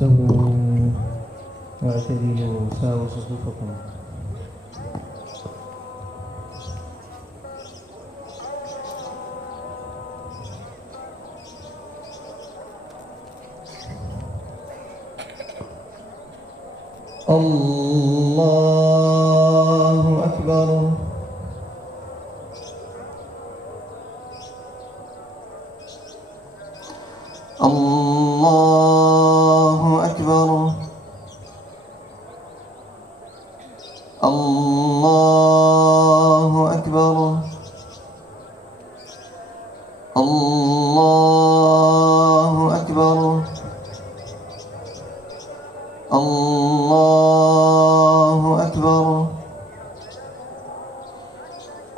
استووا واعتدلوا ساووا صفوفكم. الله أكبر. الله أكبر. الله أكبر. الله أكبر. الله أكبر.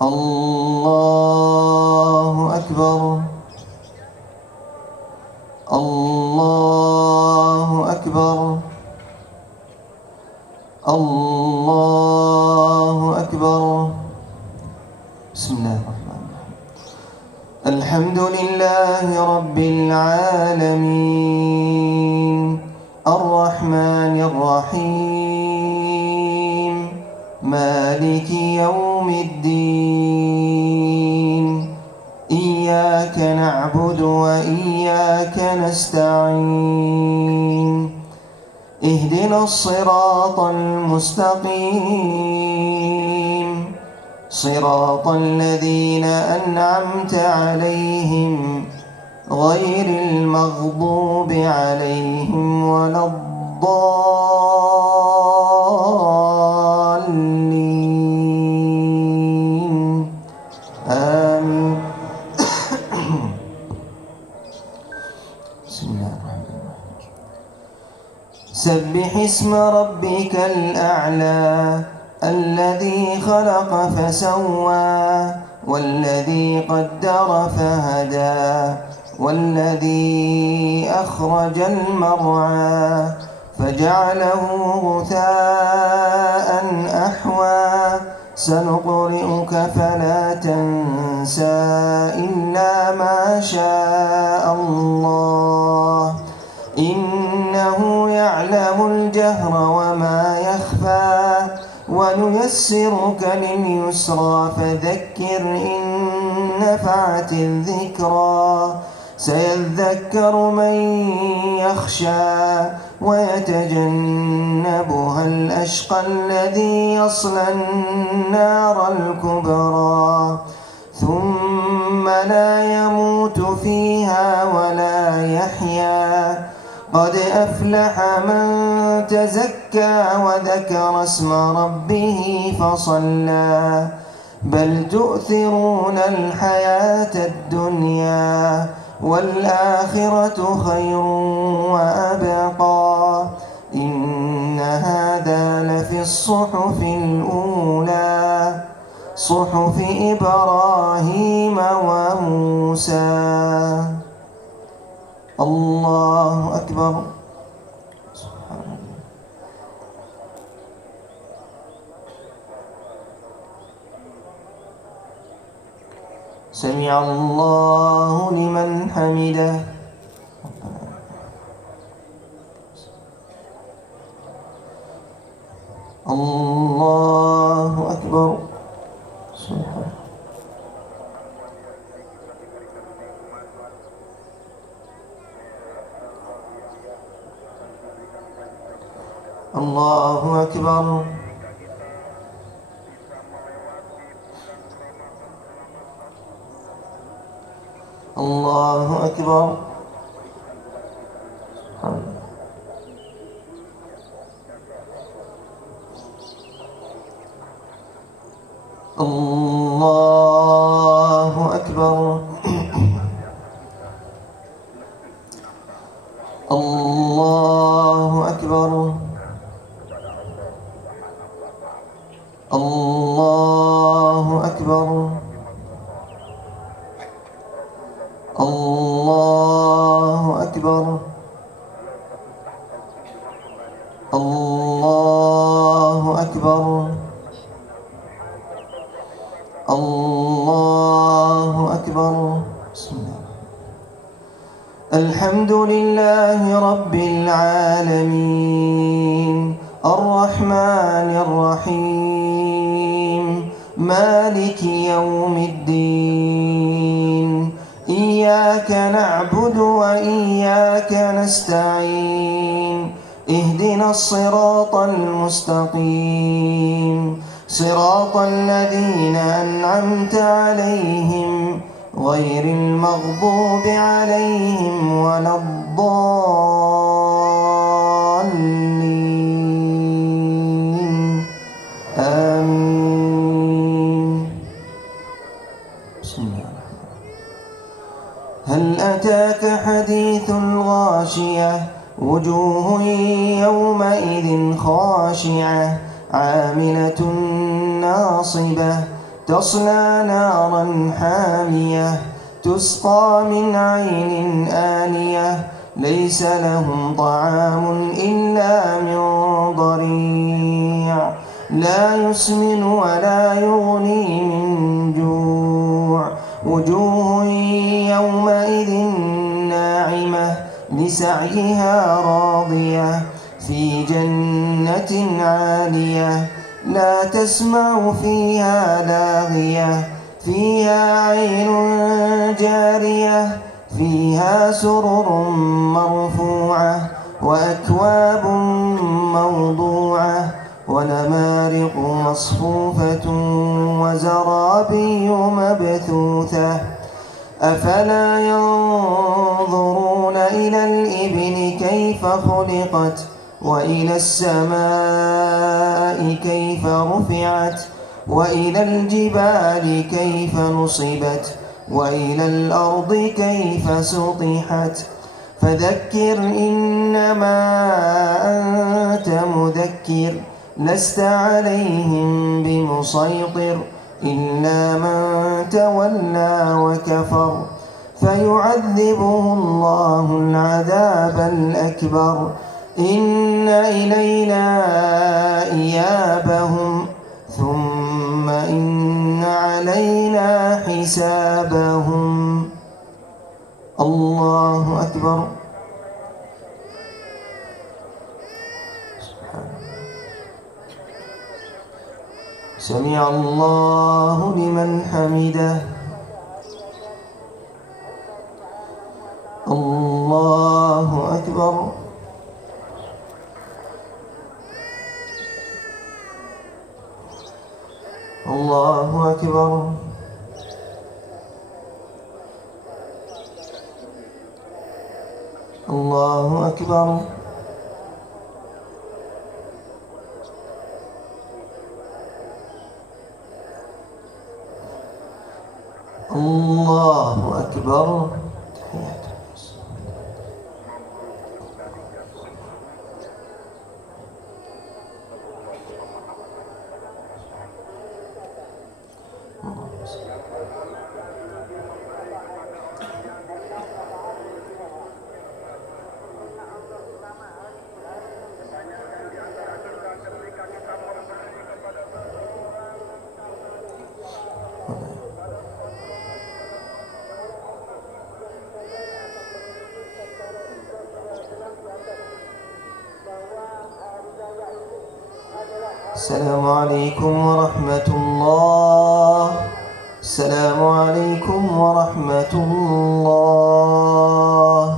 الله أكبر. الله أكبر. الله أكبر. بسم الله الرحمن الرحيم. الحمد لله رب العالمين الرحمن الرحيم مالك يوم الدين إياك نعبد وإياك نستعين اهدنا الصراط المستقيم صراط الذين أنعمت عليهم غير المغضوب عليهم ولا الضالين آمين. بسم الله الرحمن الرحيم. سبح اسم ربك الأعلى الذي خلق فسوى والذي قدر فهدى والذي أخرج المرعى فجعله غثاء أحوى سنقرئك فلا تنسى إلا ما شاء الله إنه يعلم الجهر وما يخفى ونيسرك لليسرى فذكر إن نفعت الذكرى سيذكر من يخشى ويتجنبها الأشقى الذي يصلى النار الكبرى ثم لا يموت فيها ولا يحيا قد أفلح من تزكى وذكر اسم ربه فصلى بل تؤثرون الحياة الدنيا والآخرة خير وأبقى إن هذا لفي الصحف الأولى صحف إبراهيم وموسى. الله أكبر. سمع الله لمن حمده. الله أكبر. الله أكبر. الله أكبر. الله أكبر. الله أكبر. الله أكبر. الله أكبر. الله أكبر. الله أكبر. بسم الله. الحمد لله رب العالمين الرحمن الرحيم مالك يوم الدين إياك نعبد وإياك نستعين اهدنا الصراط المستقيم صراط الذين أنعمت عليهم غير المغضوب عليهم ولا الضالين آمين. بسم الله. هل أتاك حديث الغاشية وجوه يومئذ خاشعة عاملة ناصبة تصلى نارا حامية تسقى من عين آنية ليس لهم طعام إلا من ضريع لا يسمن ولا يغني من جوع وجوه يومئذ ناعمة لسعيها راضية في جنة عالية لا تسمع فيها لاغية فيها عين جارية فيها سرر مرفوعة وأكواب موضوعة ونمارق مصفوفة وزرابي مبثوثة أفلا ينظرون إلى الإبل كيف خلقت وإلى السماء كيف رفعت وإلى الجبال كيف نصبت وإلى الأرض كيف سطحت فذكر إنما أنت مذكر لست عليهم بمسيطر إلا من تولى وكفر فيعذبه الله العذاب الأكبر إن إلينا إيابهم ثم إن علينا حسابهم. الله أكبر. سمع الله لمن حمده. الله أكبر. الله أكبر. الله أكبر. الله أكبر. السلام عليكم ورحمة الله. السلام عليكم ورحمة الله.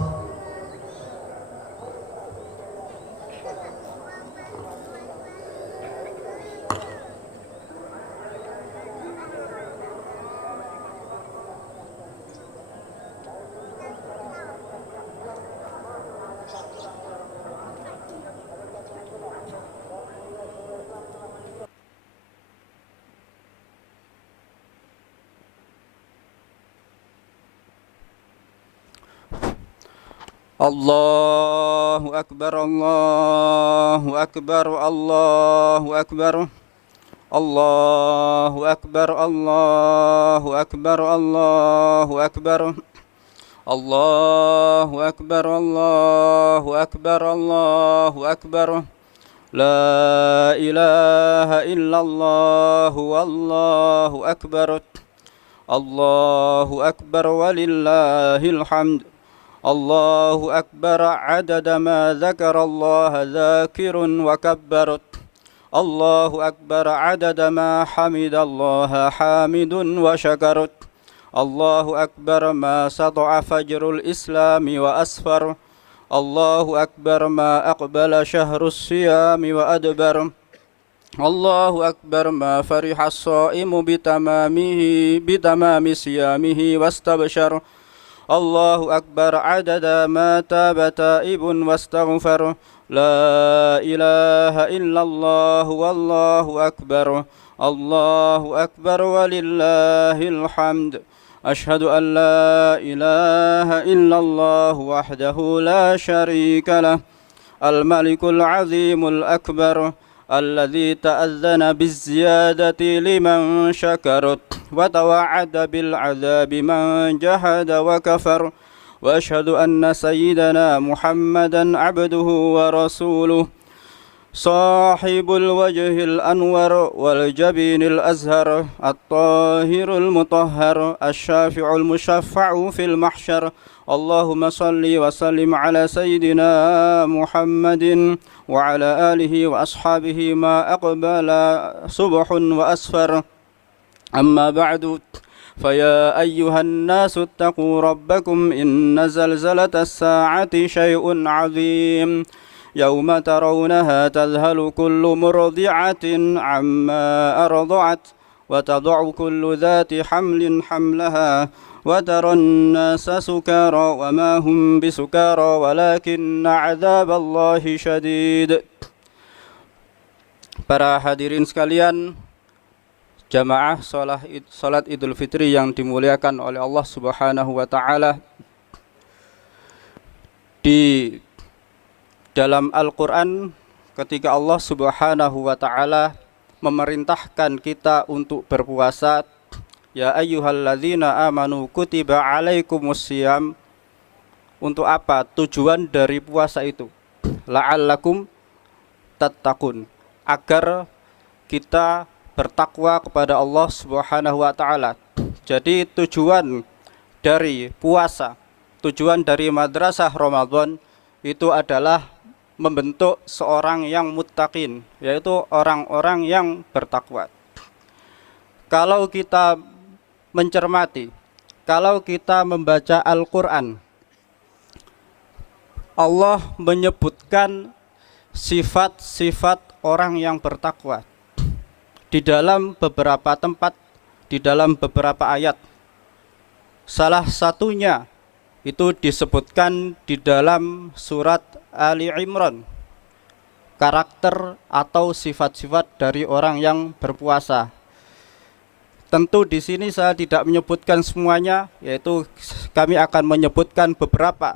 الله أكبر الله أكبر الله أكبر الله أكبر الله أكبر الله أكبر الله أكبر الله أكبر الله أكبر لا إله إلا الله والله أكبر الله أكبر ولله الحمد الله أكبر عدد ما ذكر الله ذاكر وكبر الله أكبر عدد ما حمد الله حامد وشكر الله أكبر ما سطع فجر الإسلام وأسفر الله أكبر ما أقبل شهر الصيام وأدبر الله أكبر ما فرح الصائم بتمام صيامه واستبشر الله أكبر عدد ما تاب تائب واستغفر لا إله إلا الله والله أكبر الله أكبر ولله الحمد أشهد أن لا إله إلا الله وحده لا شريك له الملك العظيم الأكبر الذي تأذن بالزيادة لمن شكر وتوعد بالعذاب من جحد وكفر وأشهد أن سيدنا محمدا عبده ورسوله صاحب الوجه الأنور والجبين الأزهر الطاهر المطهر الشافع المشفع في المحشر اللهم صل وسلم على سيدنا محمد وعلى آله وأصحابه ما أقبل صبح وأسفر أما بعد فيا أيها الناس اتقوا ربكم إن زلزلة الساعة شيء عظيم يوم ترونها تذهل كل مرضعة عما أرضعت وتضع كل ذات حمل حملها وترى الناس سكارى وما هم بسكارى ولكن عذاب الله شديد. Para hadirin sekalian, jamaah salat Idul Fitri yang dimuliakan oleh Allah Subhanahu wa taala, di dalam Al-Qur'an ketika Allah Subhanahu wa taala memerintahkan kita untuk berpuasa, ya ayyuhalladzina amanu kutiba alaikumusiyam. Untuk apa tujuan dari puasa itu? La'allakum tattaqun, agar kita bertakwa kepada Allah Subhanahu wa taala. Jadi tujuan dari puasa, tujuan dari madrasah Ramadan itu adalah membentuk seorang yang muttaqin, yaitu orang-orang yang bertakwa. Kalau kita mencermati, kalau kita membaca Al-Qur'an, Allah menyebutkan sifat-sifat orang yang bertakwa di dalam beberapa tempat, di dalam beberapa ayat. Salah satunya itu disebutkan di dalam surat Ali Imran, karakter atau sifat-sifat dari orang yang berpuasa. Tentu di sini saya tidak menyebutkan semuanya, yaitu kami akan menyebutkan beberapa.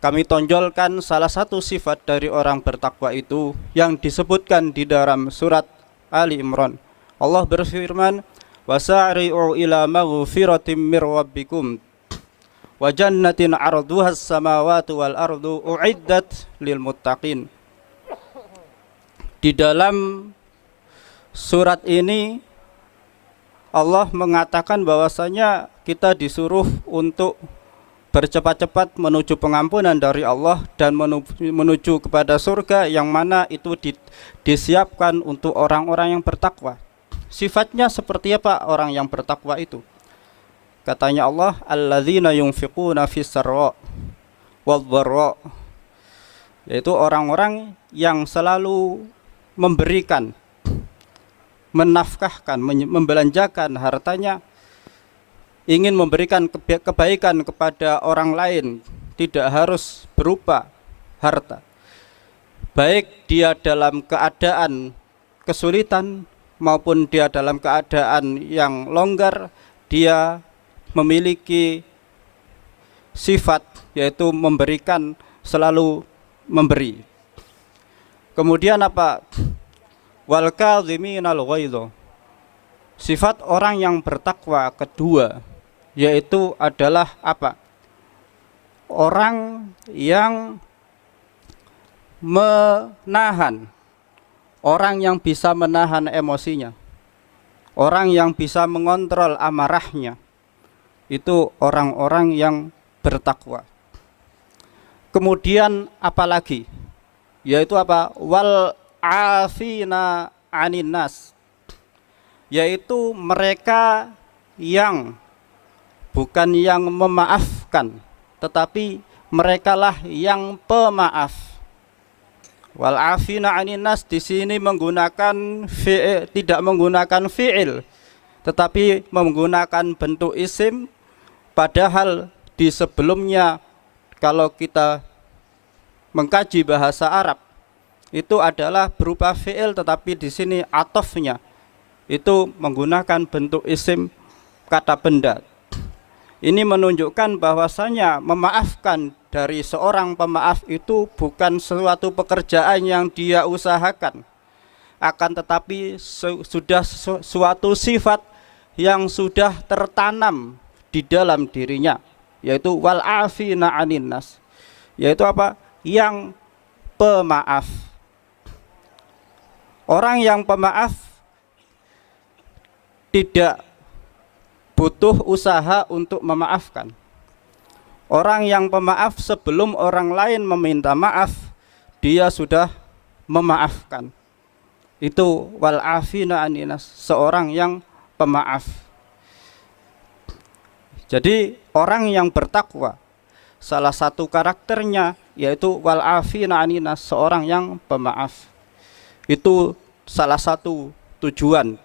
Kami tonjolkan salah satu sifat dari orang bertakwa itu yang disebutkan di dalam surat Ali Imran. Allah berfirman, "Wasari'u ila maghfiratin mir rabbikum wa jannatin 'arduhas samawati wal ardu u'iddat lil muttaqin." Di dalam surat ini Allah mengatakan bahwasanya kita disuruh untuk bercepat-cepat menuju pengampunan dari Allah dan menuju kepada surga yang mana itu disiapkan untuk orang-orang yang bertakwa. Sifatnya seperti apa orang yang bertakwa itu? Katanya Allah, alladzina yunfiquna fis sarra wal dharra, yaitu orang-orang yang selalu memberikan, menafkahkan, membelanjakan hartanya, ingin memberikan kebaikan kepada orang lain, tidak harus berupa harta. Baik dia dalam keadaan kesulitan maupun dia dalam keadaan yang longgar, dia memiliki sifat yaitu memberikan, selalu memberi. Kemudian apa? Wal kadhiminal ghaidha. Sifat orang yang bertakwa kedua yaitu adalah apa? Orang yang menahan, orang yang bisa menahan emosinya, orang yang bisa mengontrol amarahnya, itu orang-orang yang bertakwa. Kemudian apalagi? Yaitu apa? Wal afina anin nas, yaitu mereka yang bukan yang memaafkan, tetapi merekalah yang pemaaf. Wal afina anin nas di sini menggunakan fi'il, tidak menggunakan fi'il, tetapi menggunakan bentuk isim, padahal di sebelumnya kalau kita mengkaji bahasa Arab itu adalah berupa fi'il, tetapi di sini atofnya itu menggunakan bentuk isim kata benda. Ini menunjukkan bahwasanya memaafkan dari seorang pemaaf itu bukan suatu pekerjaan yang dia usahakan, akan tetapi sudah suatu sifat yang sudah tertanam di dalam dirinya, yaitu wal afina anin nas, yaitu apa? Yang pemaaf. Orang yang pemaaf tidak butuh usaha untuk memaafkan. Orang yang pemaaf sebelum orang lain meminta maaf, dia sudah memaafkan. Itu wal afina aninas, seorang yang pemaaf. Jadi orang yang bertakwa, salah satu karakternya yaitu wal afina aninas, seorang yang pemaaf. Itu salah satu tujuan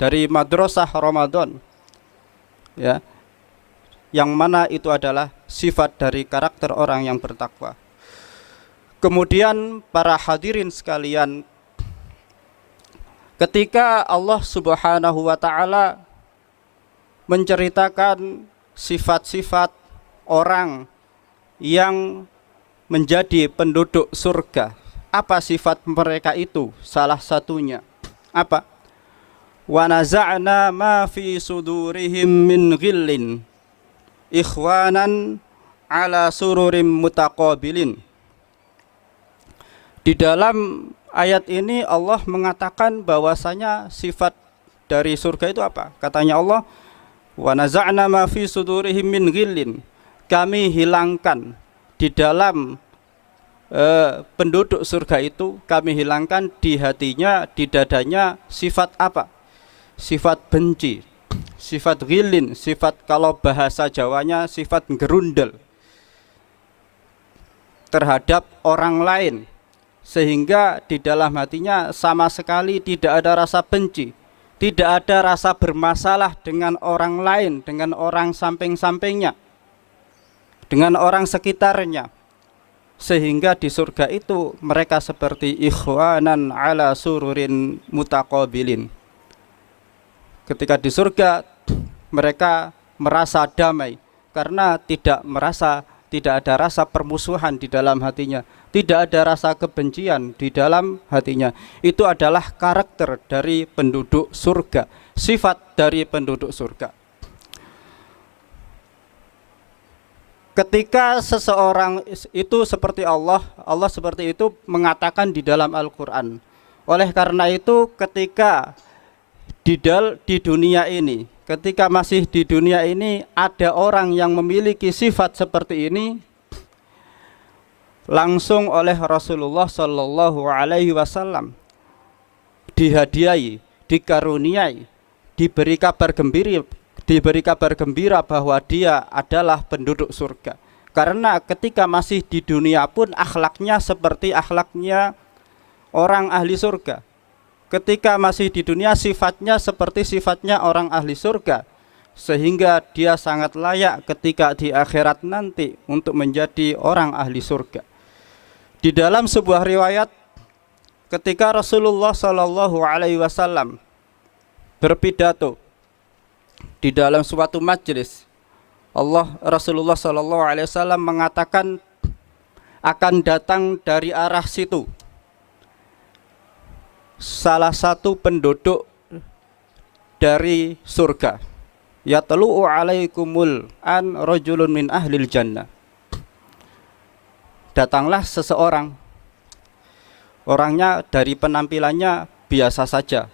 dari madrasah Ramadan, ya, yang mana itu adalah sifat dari karakter orang yang bertakwa. Kemudian para hadirin sekalian, ketika Allah Subhanahu wa taala menceritakan sifat-sifat orang yang menjadi penduduk surga, apa sifat mereka itu? Salah satunya apa? Wa naza'na ma fi sudurihim min ghillin ikhwanan ala sururim mutaqabilin. Di dalam ayat ini Allah mengatakan bahwasanya sifat dari surga itu apa? Katanya Allah, wa naza'na ma fi sudurihim min ghillin, kami hilangkan di dalam penduduk surga itu, kami hilangkan di hatinya, di dadanya sifat apa? Sifat benci, sifat ghilin, sifat kalau bahasa Jawanya sifat gerundel terhadap orang lain, sehingga di dalam hatinya sama sekali tidak ada rasa benci, tidak ada rasa bermasalah dengan orang lain, dengan orang samping-sampingnya, dengan orang sekitarnya. Sehingga di surga itu mereka seperti ikhwanan ala sururin mutaqabilin. Ketika di surga mereka merasa damai karena tidak ada rasa permusuhan di dalam hatinya, tidak ada rasa kebencian di dalam hatinya. Itu adalah karakter dari penduduk surga, sifat dari penduduk surga. Ketika seseorang itu seperti Allah seperti itu mengatakan di dalam Al-Quran. Oleh karena itu ketika di dunia ini, ketika masih di dunia ini ada orang yang memiliki sifat seperti ini, langsung oleh Rasulullah Shallallahu Alaihi Wasallam dihadiahi, dikaruniai, diberi kabar gembira bahwa dia adalah penduduk surga. Karena ketika masih di dunia pun akhlaknya seperti akhlaknya orang ahli surga. Ketika masih di dunia sifatnya seperti sifatnya orang ahli surga, sehingga dia sangat layak ketika di akhirat nanti untuk menjadi orang ahli surga. Di dalam sebuah riwayat, ketika Rasulullah Shallallahu Alaihi Wasallam berpidato di dalam suatu majelis, Rasulullah Shallallahu Alaihi Wasallam mengatakan akan datang dari arah situ salah satu penduduk dari surga, yatlu'u alaikumul an rajulun min ahlil jannah. Datanglah seseorang, orangnya dari penampilannya biasa saja,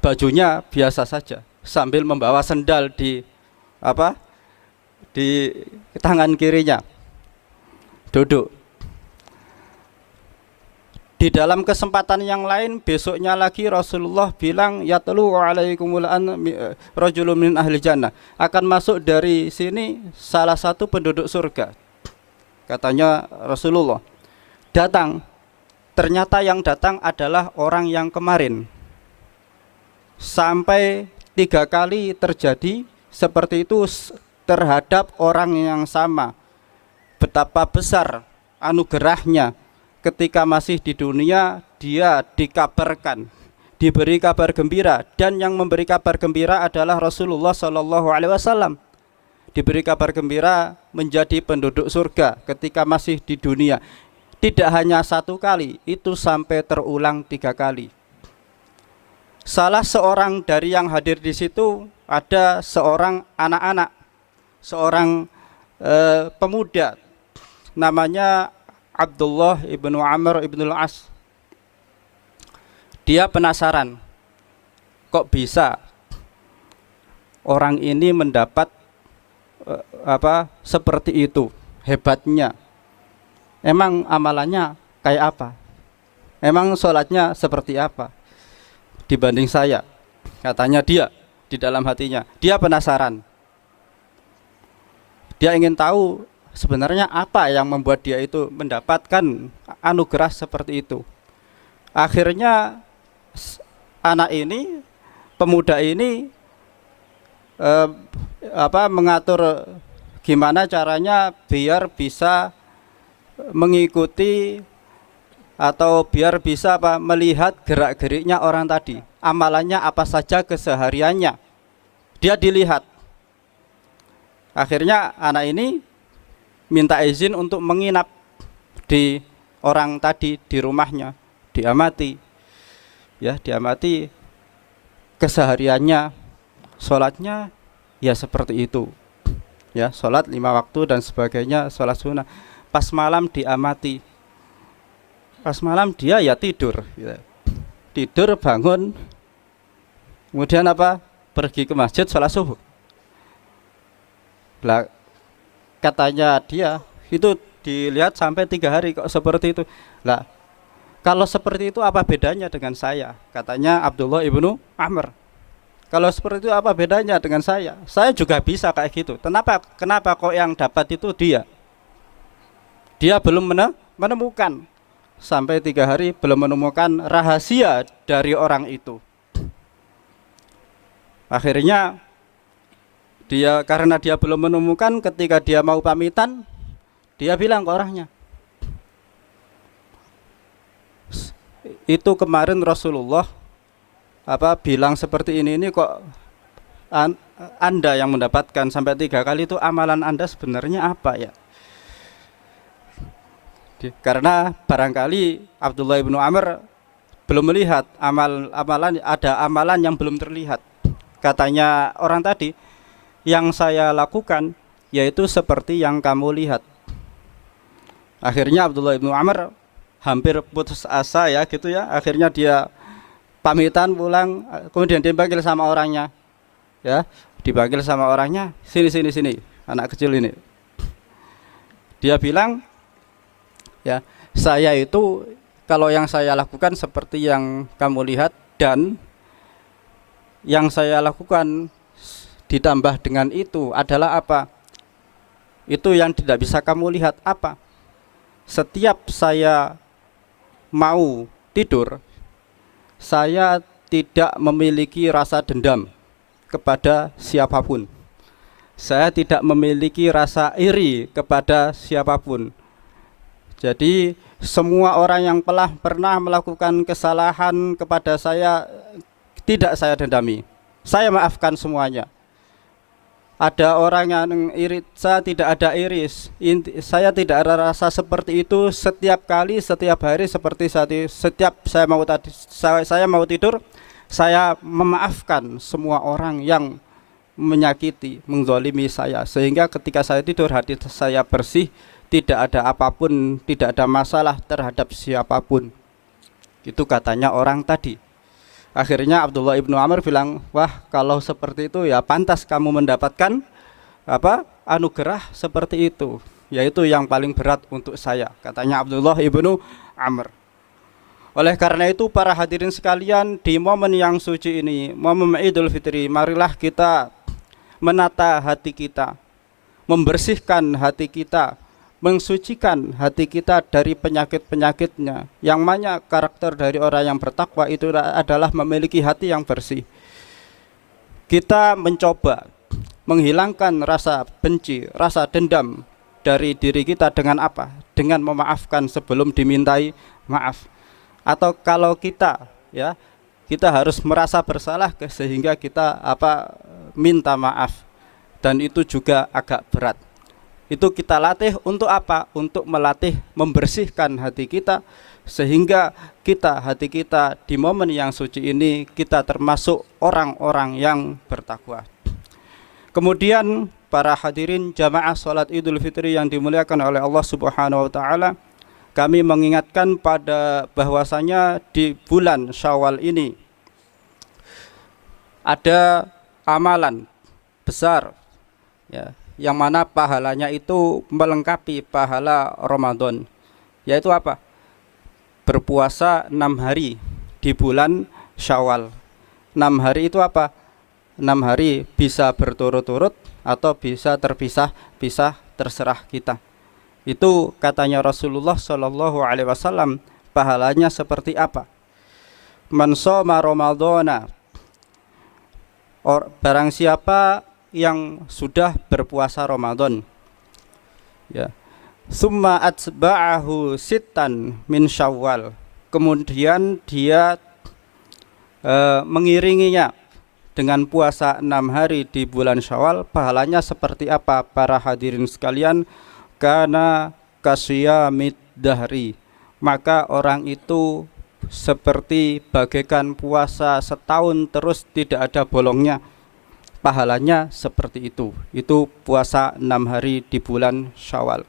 bajunya biasa saja, sambil membawa sendal di tangan kirinya. duduk. Di dalam kesempatan yang lain besoknya lagi Rasulullah bilang yatlu alaikumul rajulun min ahli jannah, akan masuk dari sini salah satu penduduk surga. Katanya Rasulullah datang, ternyata yang datang adalah orang yang kemarin. Sampai 3 kali terjadi seperti itu terhadap orang yang sama. Betapa besar anugerahnya ketika masih di dunia, dia dikabarkan, diberi kabar gembira, dan yang memberi kabar gembira adalah Rasulullah SAW. Diberi kabar gembira menjadi penduduk surga ketika masih di dunia. Tidak hanya 1 kali, itu sampai terulang 3 kali. Salah seorang dari yang hadir di situ ada seorang anak-anak, seorang pemuda, namanya Abdullah ibnu Amr ibnu Al-As. Dia penasaran, kok bisa orang ini mendapat seperti itu, hebatnya. Emang amalannya kayak apa? Emang sholatnya seperti apa dibanding saya? Katanya dia di dalam hatinya, dia penasaran. Dia ingin tahu sebenarnya apa yang membuat dia itu mendapatkan anugerah seperti itu. Akhirnya anak ini, pemuda ini mengatur gimana caranya biar bisa mengikuti atau biar bisa melihat gerak-geriknya orang tadi. Amalannya apa saja kesehariannya. Dia dilihat. Akhirnya anak ini minta izin untuk menginap di orang tadi di rumahnya, diamati, ya diamati kesehariannya, sholatnya ya seperti itu, ya sholat 5 waktu dan sebagainya, sholat sunnah. Pas malam diamati, pas malam dia ya tidur, ya. Tidur bangun, kemudian pergi ke masjid sholat subuh. Lah, katanya dia itu dilihat sampai 3 hari kok seperti itu. Lah, kalau seperti itu apa bedanya dengan saya? Katanya Abdullah ibnu Amr. Kalau seperti itu apa bedanya dengan saya? Saya juga bisa kayak gitu. Kenapa kok yang dapat itu dia? Dia belum menemukan. Sampai 3 hari belum menemukan rahasia dari orang itu. Akhirnya karena dia belum menemukan, ketika dia mau pamitan, dia bilang ke orangnya, itu kemarin Rasulullah bilang seperti ini kok Anda yang mendapatkan sampai 3 kali, itu amalan Anda sebenarnya apa ya? Karena barangkali Abdullah ibnu Amr belum melihat ada amalan yang belum terlihat. Katanya orang tadi, yang saya lakukan yaitu seperti yang kamu lihat. Akhirnya Abdullah ibnu Amr hampir putus asa ya gitu ya. Akhirnya dia pamitan pulang, kemudian dipanggil sama orangnya. Ya, dipanggil sama orangnya, sini, anak kecil ini. Dia bilang, ya, saya itu kalau yang saya lakukan seperti yang kamu lihat, dan yang saya lakukan ditambah dengan itu adalah apa? Itu yang tidak bisa kamu lihat apa? Setiap saya mau tidur, saya tidak memiliki rasa dendam kepada siapapun. Saya tidak memiliki rasa iri kepada siapapun. Jadi semua orang yang pernah melakukan kesalahan kepada saya tidak saya dendami. Saya maafkan semuanya. Ada orang yang iri, saya tidak ada iris. Saya tidak ada rasa seperti itu. Setiap kali, setiap hari seperti setiap saya mau tidur, saya memaafkan semua orang yang menyakiti, menzalimi saya. Sehingga ketika saya tidur, hati saya bersih, tidak ada apapun, tidak ada masalah terhadap siapapun. Itu katanya orang tadi. Akhirnya Abdullah ibnu Amr bilang, wah kalau seperti itu ya pantas kamu mendapatkan anugerah seperti itu. yaitu yang paling berat untuk saya, katanya Abdullah ibnu Amr. Oleh karena itu para hadirin sekalian, di momen yang suci ini, momen Idul Fitri, marilah kita menata hati kita, membersihkan hati kita, mensucikan hati kita dari penyakit-penyakitnya. Yang mana karakter dari orang yang bertakwa itu adalah memiliki hati yang bersih. Kita mencoba menghilangkan rasa benci, rasa dendam dari diri kita dengan apa? Dengan memaafkan sebelum dimintai maaf. Atau kalau kita harus merasa bersalah sehingga kita minta maaf, dan itu juga agak berat. Itu kita latih untuk apa? Untuk melatih membersihkan hati kita, sehingga hati kita di momen yang suci ini kita termasuk orang-orang yang bertakwa. Kemudian para hadirin jamaah salat Idul Fitri yang dimuliakan oleh Allah Subhanahu wa taala, kami mengingatkan pada bahwasanya di bulan Syawal ini ada amalan besar yang mana pahalanya itu melengkapi pahala Ramadan, yaitu apa? Berpuasa 6 hari di bulan Syawal. 6 hari itu apa? 6 hari bisa berturut-turut atau bisa terpisah-pisah, terserah kita. Itu katanya Rasulullah Shallallahu Alaihi Wasallam, pahalanya seperti apa? Man shoma Ramadhana, barang siapa yang sudah berpuasa Ramadan, summa atba'ahu sittan min Syawal, kemudian dia mengiringinya dengan puasa 6 hari di bulan Syawal, pahalanya seperti apa para hadirin sekalian? Kana kasyamid dahri, maka orang itu seperti bagaikan puasa setahun terus tidak ada bolongnya, pahalanya seperti itu. Itu puasa 6 hari di bulan Syawal.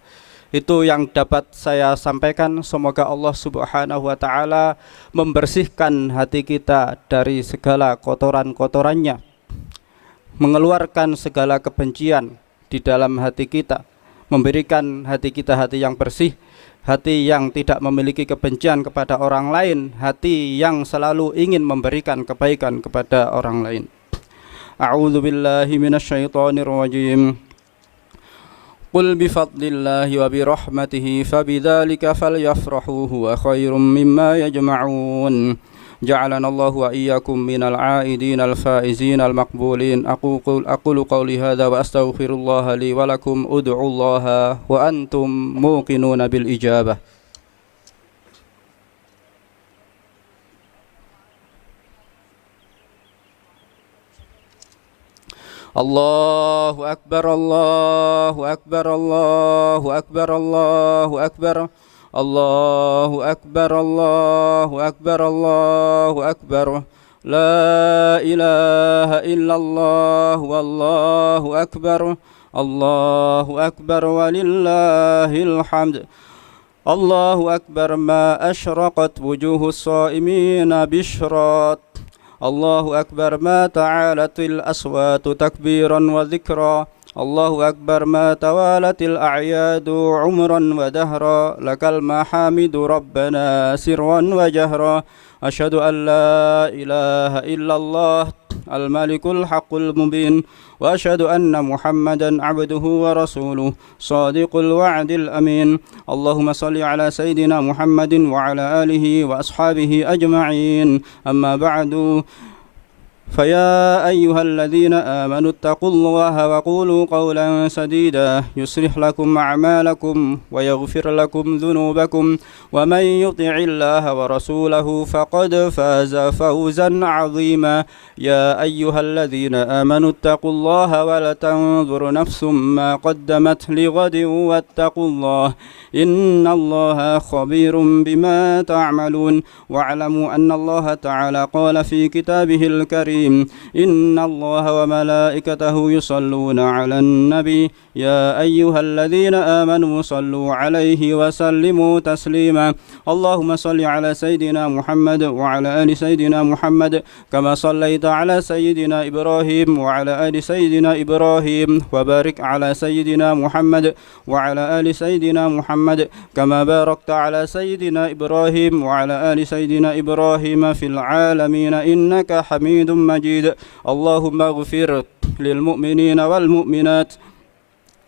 Itu yang dapat saya sampaikan. Semoga Allah Subhanahu wa taala membersihkan hati kita dari segala kotoran-kotorannya, mengeluarkan segala kebencian di dalam hati kita, memberikan hati kita hati yang bersih, hati yang tidak memiliki kebencian kepada orang lain, hati yang selalu ingin memberikan kebaikan kepada orang lain. A'udzu billahi minasyaitonir rajim. Qul bi fadlillahi wa bi rahmatihi fabidzalika falyafrahu huwa khairum mimma yajma'un. جعلنا الله وإياكم من العائدين الفائزين المقبولين. أقول قولي هذا وأستغفر الله لي ولكم. ادعوا الله وأنتم موقنون بالإجابة. الله أكبر الله أكبر الله أكبر الله أكبر الله أكبر الله أكبر الله أكبر لا إله إلا الله والله أكبر الله أكبر ولله الحمد. الله أكبر ما أشرقت وجوه الصائمين بشرات. الله أكبر ما تعالت الأصوات تكبيرا وذكرا. الله أكبر ما توالت الأعياد عمرا ودهرا. لك المحامد ربنا سرا وجهرا. أشهد أن لا إله إلا الله الملك الحق المبين. وأشهد أن محمدا عبده ورسوله صادق الوعد الأمين. اللهم صل على سيدنا محمد وعلى آله وأصحابه أجمعين. أما بعد، فيا أيها الذين آمنوا اتقوا الله وقولوا قولا سديدا يصلح لكم أعمالكم ويغفر لكم ذنوبكم ومن يطع الله ورسوله فقد فاز فوزا عظيما. يا أيها الذين آمنوا اتقوا الله ولتنظر نفس ما قدمت لغد واتقوا الله إن الله خبير بما تعملون. واعلموا أن الله تعالى قال في كتابه الكريم الرحيم إن الله وملائكته يصلون على النبي يا أيها الذين آمنوا صلوا عليه وسلموا تسليما اللهم صل على سيدنا محمد وعلى آل سيدنا محمد كما صليت على سيدنا إبراهيم وعلى آل سيدنا إبراهيم وبارك على سيدنا محمد وعلى آل سيدنا محمد كما باركت على سيدنا إبراهيم وعلى آل سيدنا إبراهيم في العالمين إنك حميد مجيد اللهم اغفر للمؤمنين والمؤمنات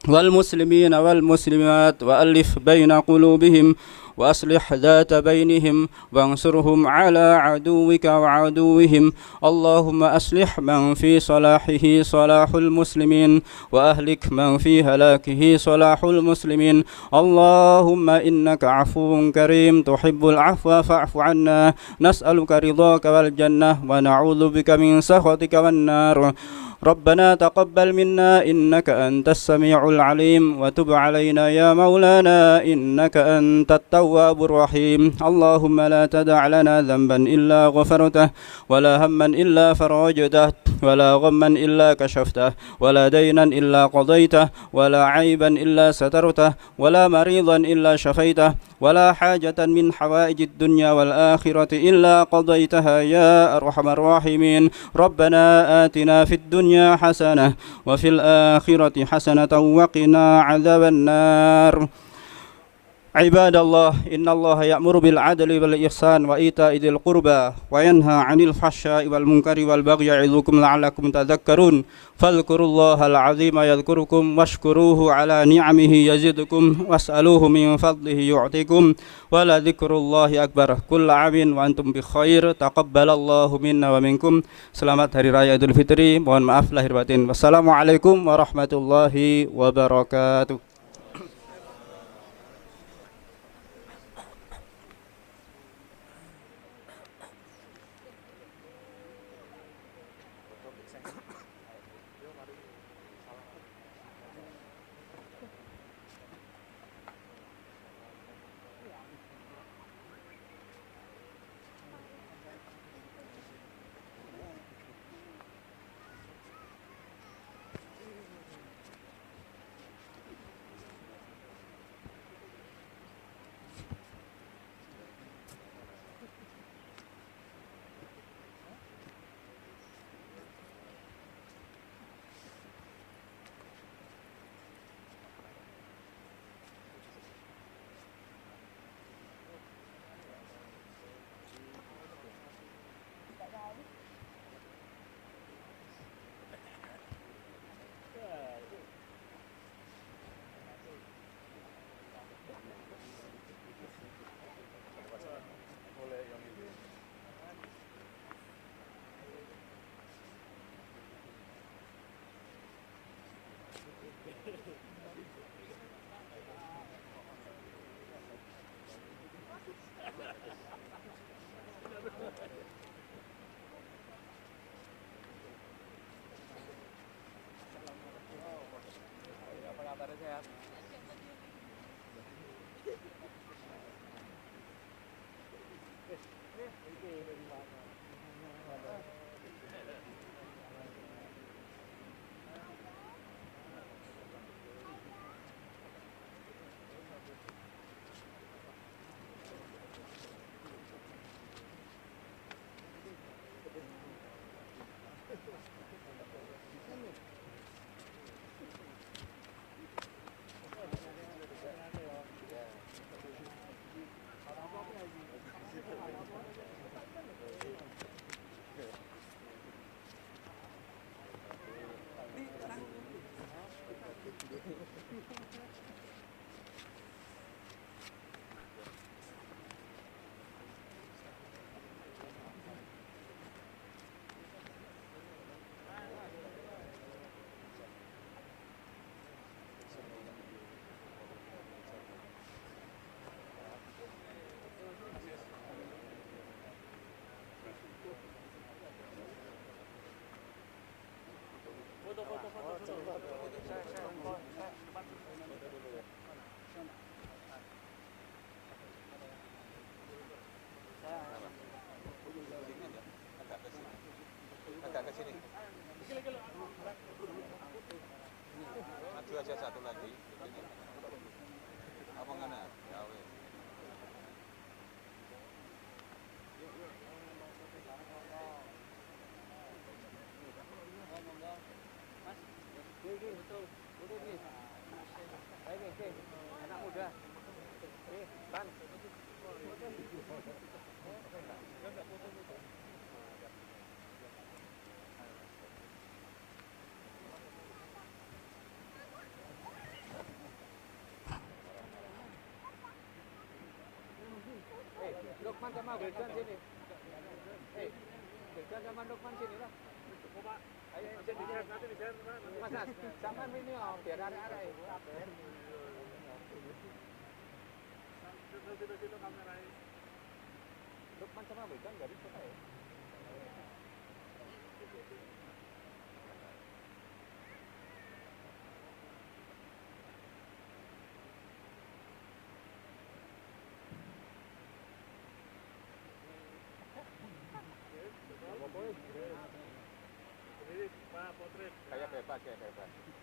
والمسلمين والمسلمات وألف بين قلوبهم وأصلح ذات بينهم وانصرهم على عدوك وعدوهم اللهم أصلح من في صلاحه صلاح المسلمين وأهلك من في هلاكه صلاح المسلمين اللهم إنك عفو كريم تحب العفو فاعف عنا نسألك رضاك والجنة ونعوذ بك من سخطك والنار ربنا تقبل منا إنك أنت السميع العليم وتب علينا يا مولانا إنك أنت التواب الرحيم اللهم لا تدع لنا ذنبا إلا غفرته ولا هما إلا فرجته ولا غما إلا كشفته ولا دينا إلا قضيته ولا عيبا إلا سترته ولا مريضا إلا شفيته ولا حاجة من حوائج الدنيا والآخرة إلا قضيتها يا أرحم الراحمين ربنا آتنا في الدنيا حسنة وفي الآخرة حسنة وقنا عذاب النار عباد الله إن الله يأمر بالعدل والإحسان وإيتاء ذي القربى وينهى عن الفحشاء والمنكر والبغي يعظكم لعلكم تذكرون فاذكروا الله العظيم يذكركم واشكروه على نعمه يزدكم واسألوه من فضله يعطيكم ولذكر الله أكبر كل عام وأنتم بخير تقبل الله منا ومنكم Selamat Hari Raya Idul Fitri mohon maaf lahir batin wassalamualaikum warahmatullahi wabarakatuh. Lukman sama Wildan sini. Wildan sama Lukman sini lah. Pak. Ayo sini nanti di Mas, sama ini om biar arek-arek. Situ kameranya. Lukman sama Wildan enggak bisa ya? Kayak bebas.